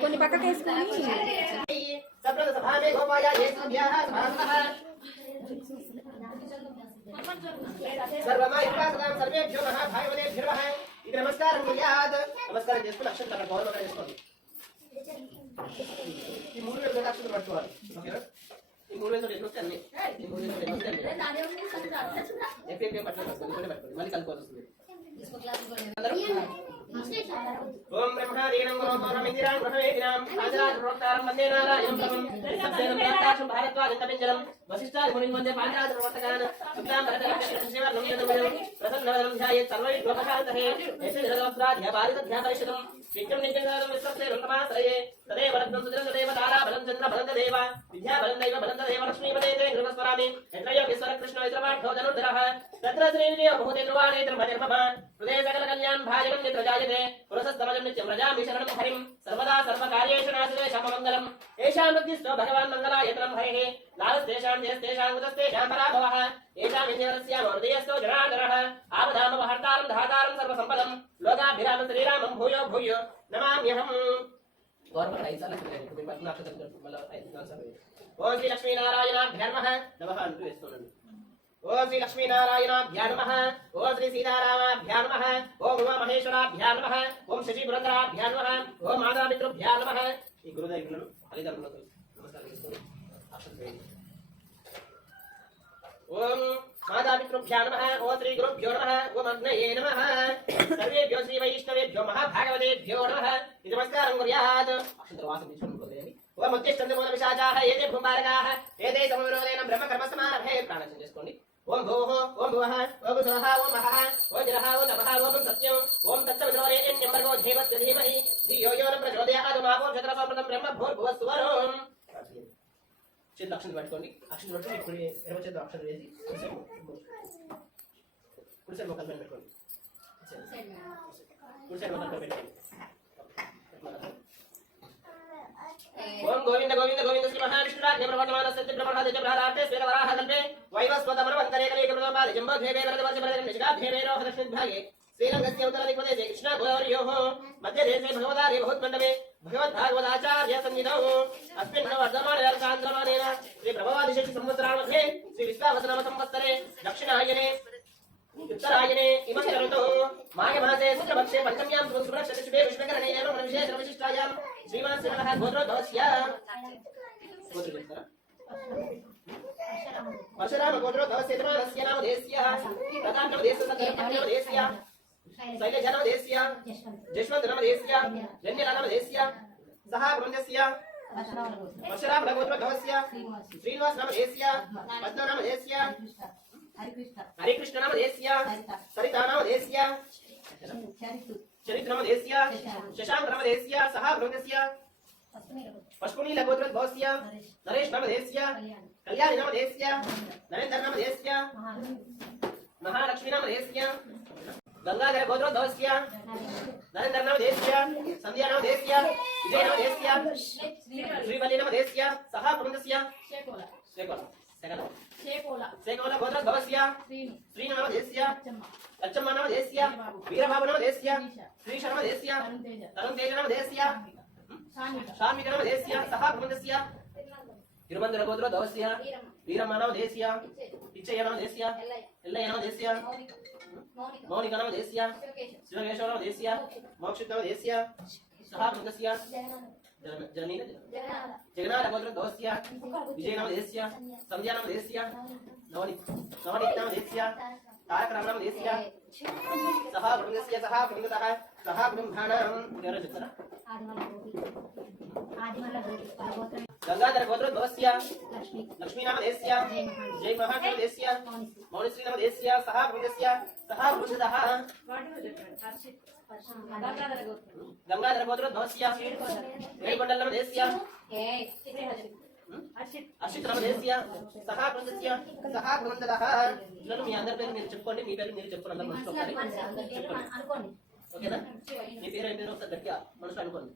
కొన్ని పక్కకు వేసుకొని నమస్కారం నమస్కారం చేసుకుని అక్షంతర గౌరవంగా చేసుకోండి. ఈ 3 వేలు అక్షంతలు పట్టుకోవాలి. ఈ 3 వేలు ఎన్నొస్తే అన్ని ఈ 3 వేలు ఎన్నొస్తే అన్ని పట్టుకోండి. మళ్ళీ కలుపుకోవాల్సింది. ఓం బ్రహ్మాదీనం గోపరమిందిరాం గృహవేదినాం ఆజరాజ ప్రోక్తారం వందే నారాయణం తమం సబ్దేనం ప్రాకాశం భారత్వాజంతమింజలం వశిష్ఠాది మునిం వందే పాంచరాజ ప్రవర్తకాన్ శుక్లాం భరతరక్షణం శివర్ణం యదమయం ప్రసన్నవదనం ధ్యాయేత్ సర్వైః లోకశాంతయే యస్య జగదోస్రాధ్య భారతధ్య పరిషదం నిత్యం నిత్యంగారం విశ్వస్తే రుణమాశ్రయే తదేవ రత్నం సుజనం తదేవ తారా బలం చంద్ర బలం తదేవ విద్యా బలం దైవ బలం తదేవ లక్ష్మీపదే నృపస్వరామి యత్రయో విశ్వర కృష్ణ ఇత్రమాఢో ధనుర్ధరః తత్ర శ్రీనిధి బహుతే ధ్రువాణే ధర్మధర్మః హృదయ సకల కళ్యాణ్ భాజనం నిత్య జాయతే పురసస్తమజం నిత్యం రజామి శరణం హరిం సర్వదా సర్వకార్యేషు నాశనే శమమంగళం ఏషాం మధ్యస్థో భగవాన్ మంగళాయతనం హరిః లాలస్తేషాం జయస్తేషాం ఉదస్తేషాం పరాభవః ఏషాం ఇంద్రస్యామ హృదయస్థో జనార్దనః ఆపదామపహర్తారం ధాతారం సర్వసంపదం లోకాభిరామం శ్రీరామం భూయో భూయో నమామ్యహం. ఓం శ్రీ లక్ష్మీనారాయణాభ్యా నమః నమః అంటూ వేస్తున్నాను. ఓం శ్రీ లక్ష్మీనారాయణాభ్యా నమః ఓం శ్రీ సీతారామాభ్యా నమః ఓం ఉమామహేశ్వరాభ్యా నమః ఓం శశి పురంధరాభ్యా నమః ఓం మాతాపితృభ్యా నమః. ఈ గురుదైవులను తల్లిదండ్రులకు నమస్కారం చేసుకోండి. ఓం మాతాపితృభ్యా నమః ఓం శ్రీ గురుభ్యో నమః ఓం అగ్నయే నమః సర్వేభ్యో శ్రీ వైష్ణవేభ్యో మహాభాగవతేభ్యో నమః. నమస్కారం కుర్యాత్. అక్షంతరవాసం తీసుకుంటుంది. ఓం ఉద్దిష్టందమూల విశాచాః ఏతే భూపాలకాః ఏతే సమవిరోధేన బ్రహ్మకర్మసమారభే. ప్రాణాయామం చేసుకోండి. ఓం భూః ఓం భువః ఓం స్వః ఓం మహః ఓం జరః ఓం తపః ఓం సత్యం ఓం తత్సవితుర్వరేణ్యం భర్గో దేవస్య ధీమహి ధియో యో న ప్రచోదయాత్. మాపో క్షత్రసోమృతం బ్రహ్మ భూర్భువస్సువరోం. చేతులు అక్షంతలు పట్టుకోండి. అక్షంతలు పట్టుకొని ఇప్పుడు 20 చేతులు అక్షంతలు వేసి కుడి సైడ్ మొక్కలు పెట్టుకోండి. కుడి సైడ్ మొక్కలు పెట్టుకోండి. ఓం గోవింద గోవింద గోవింద శ్రీ మహావిష్ణురాజ్ఞ ప్రవర్తమాన సత్య బ్రహ్మణాది బ్రహ్మరార్తే స్వేద వరాహ కంటే వైవస్వతమరవంతరే కలేక ప్రదోపాది జంబోధేవే వరదవర్ష వరదం నిషికాధేవే రోహ దక్షిణభాగే శ్రీరంగస్య ఉత్తర దిక్ప్రదేశే కృష్ణగోదావరియోః మధ్యదేశే భగవదారి బహుత్మండవే భగవద్భాగవతాచార్య సన్నిధౌ అస్మిన్ వర్ధమానయార్కాంధ్రమానేన శ్రీ ప్రభవాదిశేషి సంవత్సరాमध्ये శ్రీ విశ్వావసనామ సంవత్సరే దక్షిణాయనే ఉత్తరాయనే ఇమం ఋతౌ మాఘమాసే శుక్లపక్షే పంచమ్యాం సుబ్రహ్మణ్యశుభే విష్ణుకరణే ఏవం విశేష విశిష్టాయాం శ్రీమాన్ శ్రీమహ గోత్రోద్భవస్య పరశురామ గోత్రోద్భవస్య యజమానస్య నామధేయస్య ప్రతాప్ నామధేయస్య సంకల్ప నామధేయస్య శైలజ నామధేయస్య జశ్వంత్ నామధేయస్య జన్యల నామధేయస్య సహ బృందస్య పరశురామ గోత్రోద్భవస్య శ్రీనివాస్ నామధేయస్య పద్మ నామధేయస్య హరికృష్ణ నామధేయస్య సరితా నామధేయస్య చరిత్ర నామధేయస్య శశాంక నామధేయస్య సహ బృందస్య పశ్పునీల గోత్రోద్భవస్య నరేష్ నామధేయస్య కళ్యాణి నామధేయస్య నరేంద్ర నామధేయస్య మహాలక్ష్మి నామధేయస్య గంగాధర గోత్రోద్భవస్య నరేంద్ర నామధేయస్య సంధ్యా నామధేయస్య విజయ నామధేయస్య శ్రీవల్లి నామధేయస్య సహ బృందస్య శేకోల గోత్రోద్భవస్య శ్రీను నామధేయస్య లచ్చమ్మ నామధేయస్య వీరబాబు నామధేయస్య శ్రీష నామధేయస్య తరుణ్ తేజ నామధేయస్య శామిక నామధేయస్య సహ బృందస్య తిరుమంజన గోత్రోద్భవస్య వీరమ్మ నామధేయస్య పిచ్చయ్య నామధేయస్య ఎల్లయ్య నామధేయస్య మౌనిక నామధేయస్య శివకేశవ నామధేయస్య మోక్షిత్ నామధేయస్య సహ బృందస్య జగన్నాథ గోత్రోద్భవస్య విజయ నామధేయస్య సంధ్యా నామధేయస్య నవనీత్ నామధేయస్య తారక నామధేయస్య సహ బృందస్య సహ బృందతః సహ బృందానాం. ఎవరో చెప్తారా? గంగాధర గోత్రోద్భవస్య లక్ష్మీ నామధేయస్య జై మహాదేవస్య మౌనిశ్రీ నామధేయస్య సహ బృందస్య సహ బృందతః గంగాధర గోత్రోద్భవస్య ఏడుకొండల నామధేయస్య అర్షిత్ నామధేయస్య సహ బృందస్య సహ బృందతః. నన్ను మీ అందరి పేరు మీరు చెప్పుకోండి. మీ పేరు మీరు చెప్పుకోండి. అందరూ మనసులో అనుకోండి. ఓకేనా? మీ పేరు ఏం పేరు ఒకసారి గట్టిగా మనసులో అనుకోండి.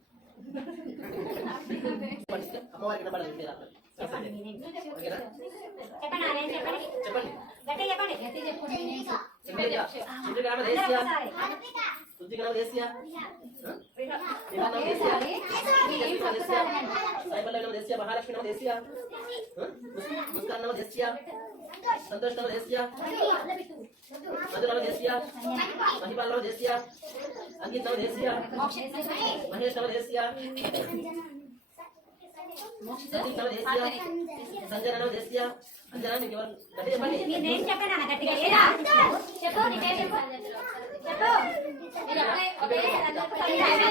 అమ్మవారికి వినపడదు పేరు అక్కడ. ఓకేనా? చెప్పండి. శుద్ధికరణ దేశీయ విధానం దేశీయ దేశీయ సాయిబల్లం దేశీయ మహాలక్ష్మి నమ దేశీయ ముస్కాన్ నమ దేశీయ సంతోష్ నమ దేశీయ మధు నమ దేశీయ మహిపాల్ నమ దేశీయ అంకిత్ నమ దేశీయ మహేష్ నమ దేశీయ సందీప్ నమ దేశీయ సంజన నమ దేశీయ అంజనా మీకు ఎవరు గట్టిగా చెప్పండి నేను చెప్పనా గట్టిగా ఏరా చెప్పు నీ పేరు చెప్పు చెప్పు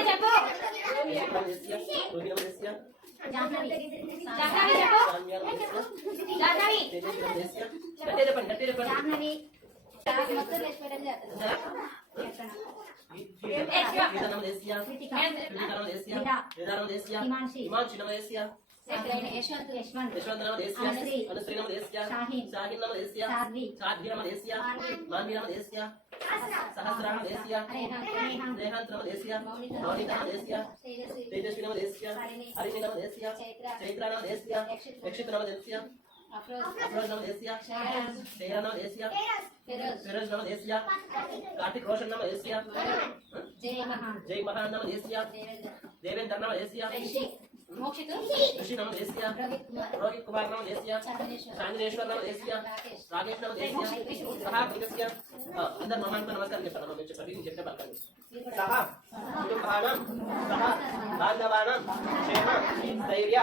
చెప్పు జాహ్నవి జాహ్నవి చెప్పు జాహ్నవి గట్టిగా చెప్పండి గట్టిగా చెప్పండి జాహ్నవి మొత్తం రెస్పెక్ట్ చేస్తా విధానం దేశీయ విధానం దేశీయ విధానం దేశీయ హిమాంశి నమ దేశీయ యశ్వంత్ యశ్వంత్ నమ దేశీయ అనుశ్రీ నమ దేశీయ షాహిన్ నమ దేశీయ సాధ్వి నమ దేశీయ మాన్వి నమ దేశీయ సహస్ర నమ దేశీయ రేహాంత్ నమ దేశీయ మౌనిక నమ దేశీయ తేజస్వి నమ దేశీయ హరిణి నమ దేశీయ చైత్ర నమ దేశీయ యక్షిత్ నమ దేశీయ अफरोज नम देसिया शेरा नम देसिया फिरोज नम देसिया कार्तिक रोशन नम देसिया जय महान नम देसिया देवेंद्र नम देसिया मोक्षित ऋषि नम देसिया रोहित कुमार नम देसिया चांदनेश्वर नम देसिया राकेश नम देसिया सहा देसिया अंदर महान को नमस्कार के प्रणाम में सभी जगह बात सहा कुटुंबानां सहा बांधवानां क्षेम धैर्य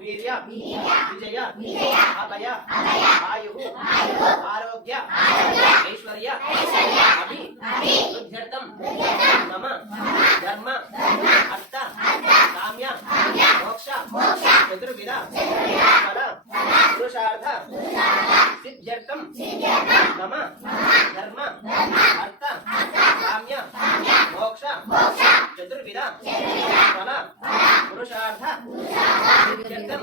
वीर्य विजय अभय आयुः आरोग्य ऐश्वर्य अभिवृद्ध्यर्थं मम धर्म अर्थ काम्य मोक्ष चतुर्विध फल पुरुषार्थ सिद्ध्यर्थं मम धर्म अर्थ काम्य मोक्ष चतुर्विध फल पुरुषार्थ सिद्ध्यर्थं